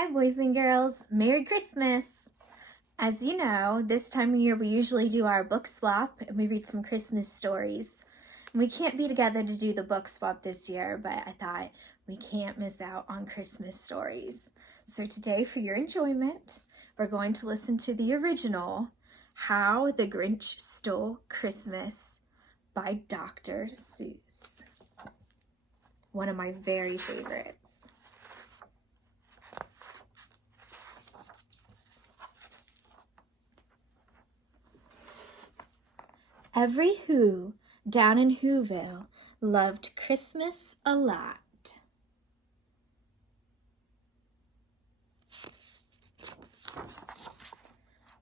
Hi boys and girls, Merry Christmas! As you know, this time of year we usually do our book swap and we read some Christmas stories. And we can't be together to do the book swap this year, but I thought we can't miss out on Christmas stories. So today, for your enjoyment, we're going to listen to the original, How the Grinch Stole Christmas by Dr. Seuss. One of my very favorites. Every Who down in Whoville loved Christmas a lot.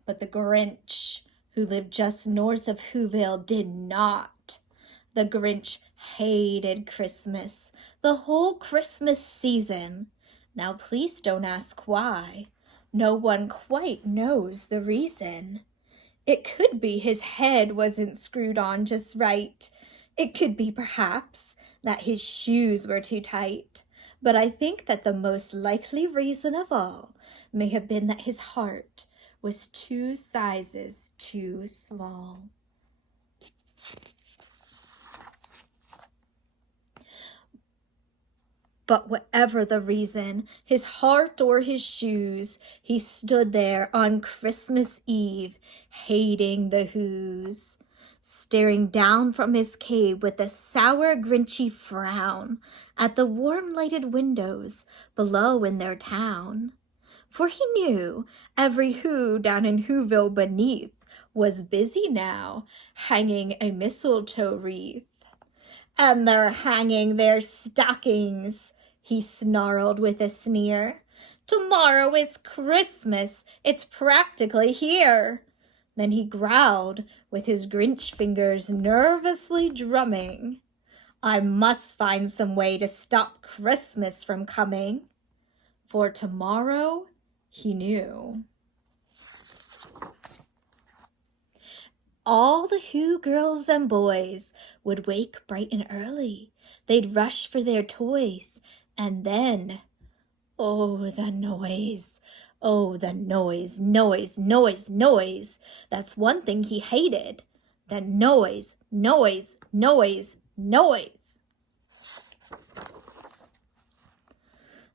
But the Grinch, who lived just north of Whoville, did not. The Grinch hated Christmas, the whole Christmas season. Now please don't ask why. No one quite knows the reason. It could be his head wasn't screwed on just right. It could be, perhaps, that his shoes were too tight. But I think that the most likely reason of all may have been that his heart was 2 sizes too small. But whatever the reason, his heart or his shoes, he stood there on Christmas Eve, hating the Whos, staring down from his cave with a sour, grinchy frown at the warm-lighted windows below in their town. For he knew every Who down in Whoville beneath was busy now, hanging a mistletoe wreath. And they're hanging their stockings, he snarled with a sneer. Tomorrow is Christmas, it's practically here. Then he growled, with his Grinch fingers nervously drumming. I must find some way to stop Christmas from coming. For tomorrow, he knew. All the Who girls and boys would wake bright and early. They'd rush for their toys. And then, oh, the noise. Oh, the noise, noise, noise, noise. That's one thing he hated. The noise, noise, noise, noise.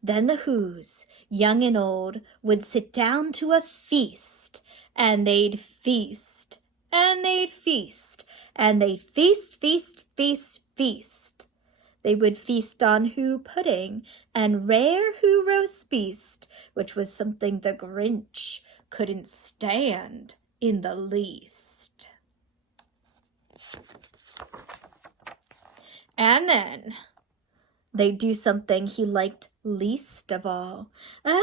Then the Whos, young and old, would sit down to a feast. And they'd feast. And they'd feast, and they'd feast, feast, feast, feast. They would feast on Who pudding and rare Who roast beast, which was something the Grinch couldn't stand in the least. And then they'd do something he liked least of all. Every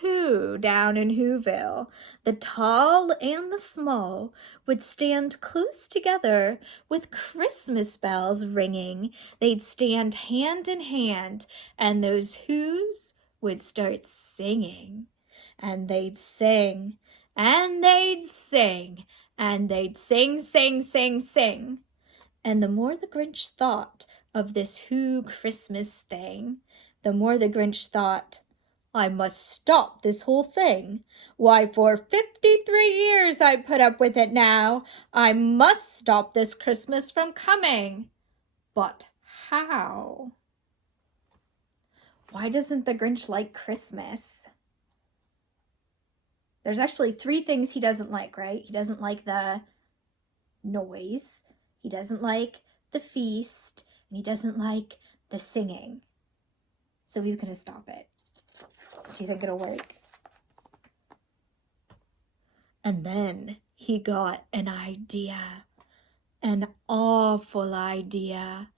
Who down in Whoville, the tall and the small, would stand close together with Christmas bells ringing. They'd stand hand in hand, and those Whos would start singing. And they'd sing, and they'd sing, and they'd sing, sing, sing, sing. And the more the Grinch thought of this Who Christmas thing, the more the Grinch thought, I must stop this whole thing. Why, for 53 years I put up with it now. I must stop this Christmas from coming. But how? Why doesn't the Grinch like Christmas? There's actually 3 things he doesn't like, right? He doesn't like the noise. He doesn't like the feast. And he doesn't like the singing. So he's going to stop it. Do you think it'll work? And then he got an idea. An awful idea.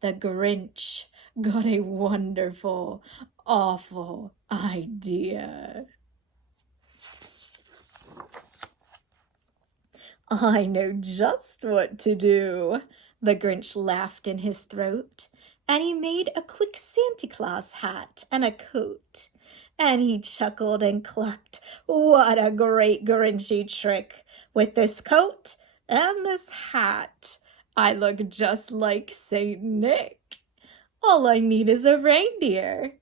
The Grinch got a wonderful, awful idea. I know just what to do. The Grinch laughed in his throat, and he made a quick Santa Claus hat and a coat. And he chuckled and clucked, what a great Grinchy trick! With this coat and this hat, I look just like Saint Nick. All I need is a reindeer.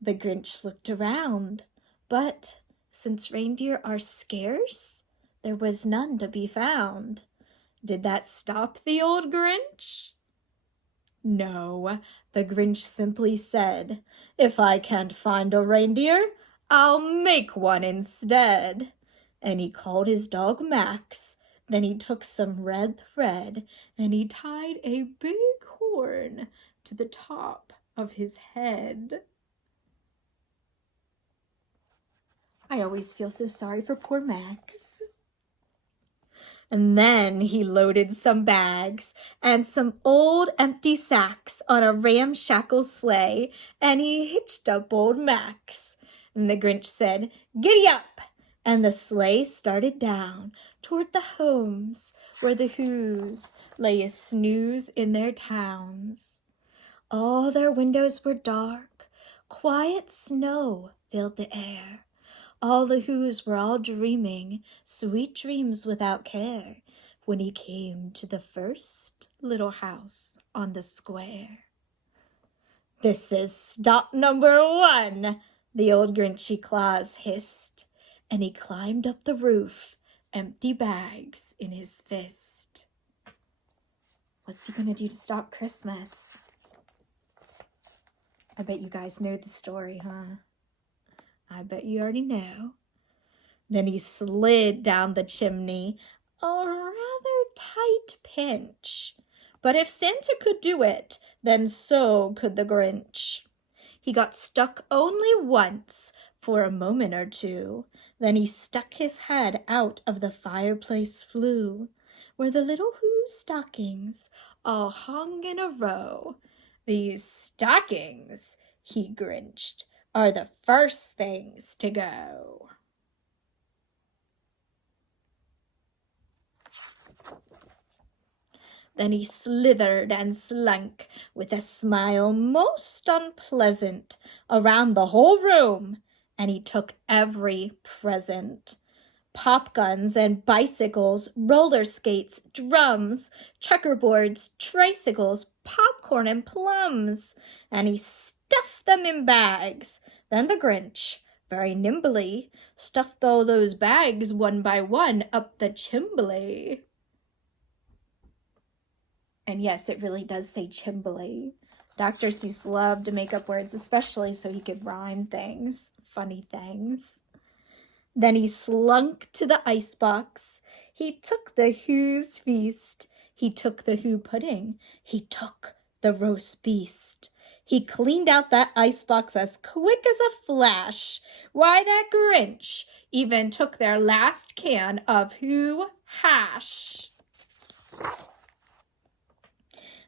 The Grinch looked around. But since reindeer are scarce, there was none to be found. Did that stop the old Grinch? No, the Grinch simply said, "If I can't find a reindeer, I'll make one instead." And he called his dog Max. Then he took some red thread and he tied a big horn to the top of his head. I always feel so sorry for poor Max. And then he loaded some bags and some old empty sacks on a ramshackle sleigh, and he hitched up old Max. And the Grinch said, "Giddy up!" And the sleigh started down toward the homes where the Whos lay a snooze in their towns. All their windows were dark, quiet snow filled the air. All the Whos were all dreaming sweet dreams without care when he came to the first little house on the square. "This is stop number 1, the old Grinchy Claus hissed, and he climbed up the roof, empty bags in his fist. What's he gonna do to stop Christmas? I bet you guys know the story, huh? I bet you already know. Then he slid down the chimney, a rather tight pinch. But if Santa could do it, then so could the Grinch. He got stuck only once, for a moment or two. Then he stuck his head out of the fireplace flue, where the little Who's stockings all hung in a row. "These stockings," he grinched, "are the first things to go." Then he slithered and slunk with a smile most unpleasant around the whole room, and he took every present. Pop guns and bicycles, roller skates, drums, checkerboards, tricycles, popcorn and plums, and he stuffed them in bags. Then the Grinch, very nimbly, stuffed all those bags one by one up the chimbley. And yes, it really does say chimbley. Dr. Seuss loved to make up words, especially so he could rhyme things, funny things. Then he slunk to the icebox. He took the Who's feast. He took the Who pudding. He took the roast beast. He cleaned out that icebox as quick as a flash. Why, that Grinch even took their last can of Who hash.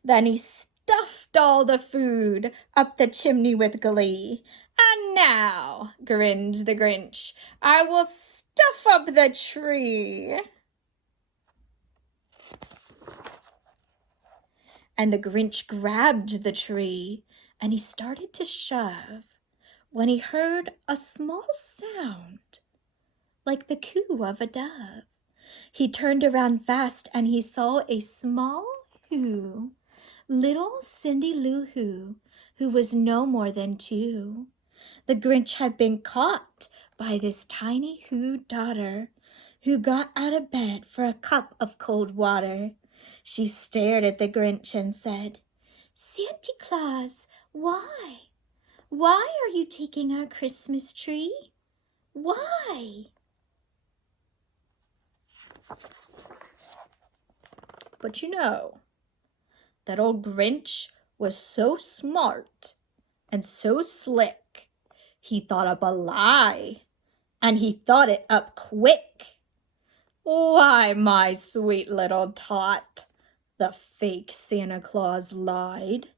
Then he stuffed all the food up the chimney with glee. "And now," grinned the Grinch, "I will stuff up the tree." And the Grinch grabbed the tree, and he started to shove, when he heard a small sound, like the coo of a dove. He turned around fast, and he saw a small Who, little Cindy Lou who was no more than 2. The Grinch had been caught by this tiny Who daughter, who got out of bed for a cup of cold water. She stared at the Grinch and said, "Santa Claus, why? Why are you taking our Christmas tree? Why?" But you know, that old Grinch was so smart and so slick, he thought up a lie, and he thought it up quick. "Why, my sweet little tot," the fake Santa Claus lied,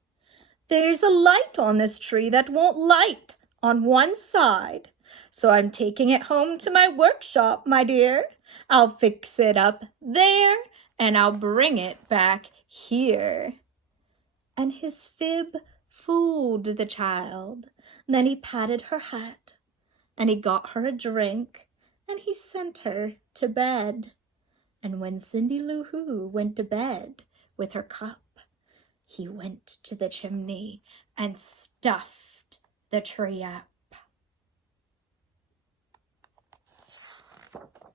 "there's a light on this tree that won't light on one side. So I'm taking it home to my workshop, my dear. I'll fix it up there, and I'll bring it back here." And his fib fooled the child. Then he patted her hat, and he got her a drink, and he sent her to bed. And when Cindy Lou Who went to bed with her cup, he went to the chimney and stuffed the tree up.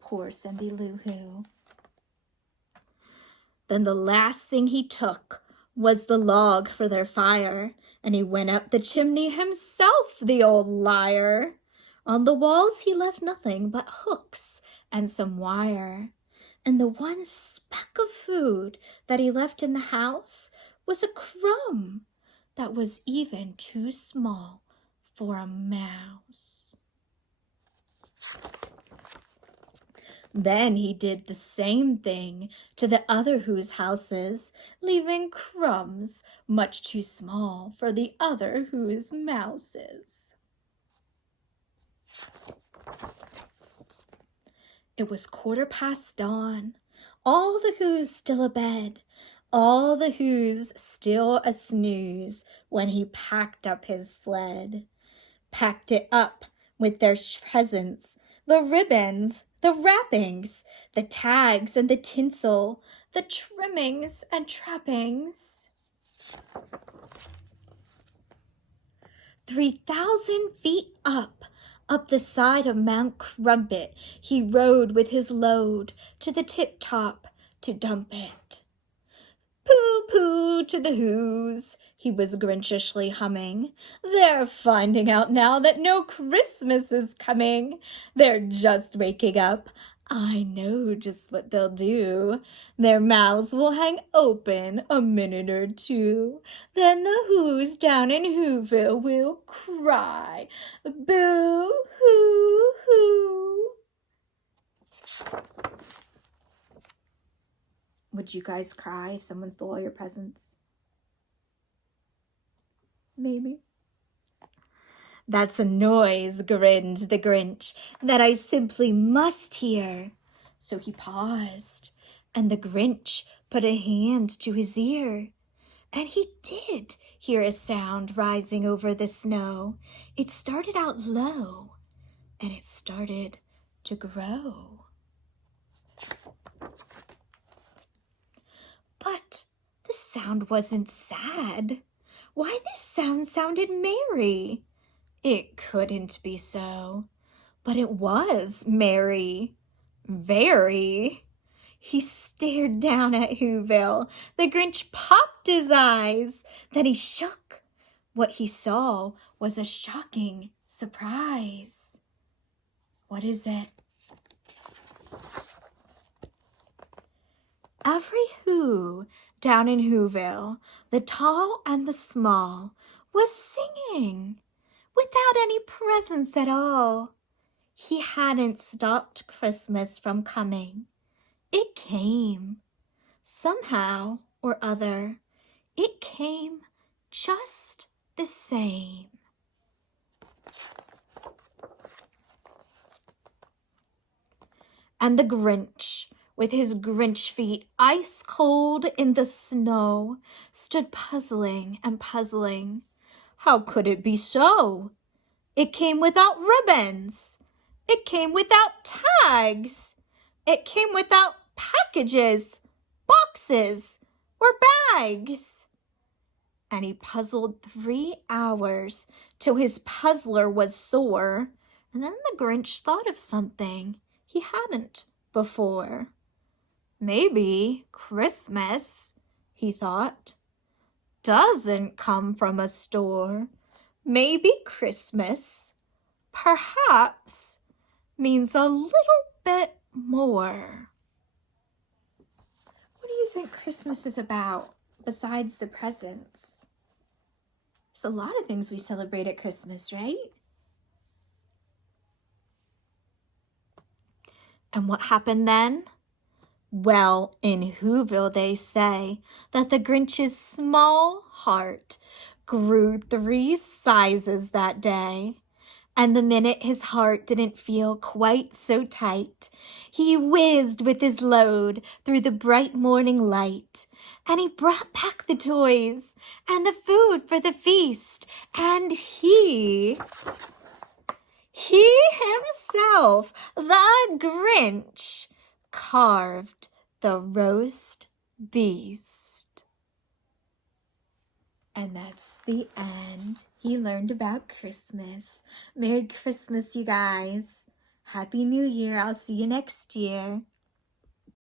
poor Cindy Lou Who. Then the last thing he took was the log for their fire, and he went up the chimney himself, the old liar. On the walls he left nothing but hooks and some wire, and the one speck of food that he left in the house was a crumb that was even too small for a mouse. Then he did the same thing to the other Who's houses, leaving crumbs much too small for the other Who's mouses. It was 1/4 dawn, all the Who's still abed, all the Who's still a snooze, when he packed up his sled. Packed it up with their presents, the ribbons, the wrappings, the tags and the tinsel, the trimmings and trappings. 3,000 feet up the side of Mount Crumpet, he rode with his load to the tip-top to dump it. Pooh-pooh to the Who's, he was Grinchishly humming. They're finding out now that no Christmas is coming. They're just waking up. I know just what they'll do. Their mouths will hang open a minute or two. Then the Who's down in Whoville will cry. Boo-hoo-hoo. Would you guys cry if someone stole all your presents? Maybe. That's a noise, grinned the Grinch, that I simply must hear. So he paused, and the Grinch put a hand to his ear. And he did hear a sound rising over the snow. It started out low, and it started to grow. But the sound wasn't sad. Why, this sound sounded merry. It couldn't be so, but it was merry. Very. He stared down at Whoville. The Grinch popped his eyes. Then he shook. What he saw was a shocking surprise. What is it? Every Who down in Whoville, the tall and the small, was singing without any presents at all. He hadn't stopped Christmas from coming. It came. Somehow or other, it came just the same. And the Grinch, with his Grinch feet ice cold in the snow, stood puzzling and puzzling. How could it be so? It came without ribbons. It came without tags. It came without packages, boxes, or bags. And he puzzled 3 hours till his puzzler was sore. And then the Grinch thought of something he hadn't before. Maybe Christmas, he thought, doesn't come from a store. Maybe Christmas, perhaps, means a little bit more. What do you think Christmas is about besides the presents? There's a lot of things we celebrate at Christmas, right? And what happened then? Well, in Whoville they say that the Grinch's small heart grew 3 sizes that day. And the minute his heart didn't feel quite so tight, he whizzed with his load through the bright morning light. And he brought back the toys and the food for the feast. And he himself, the Grinch, carved the roast beast. And that's the end. He learned about Christmas. Merry Christmas, you guys. Happy New Year. I'll see you next year.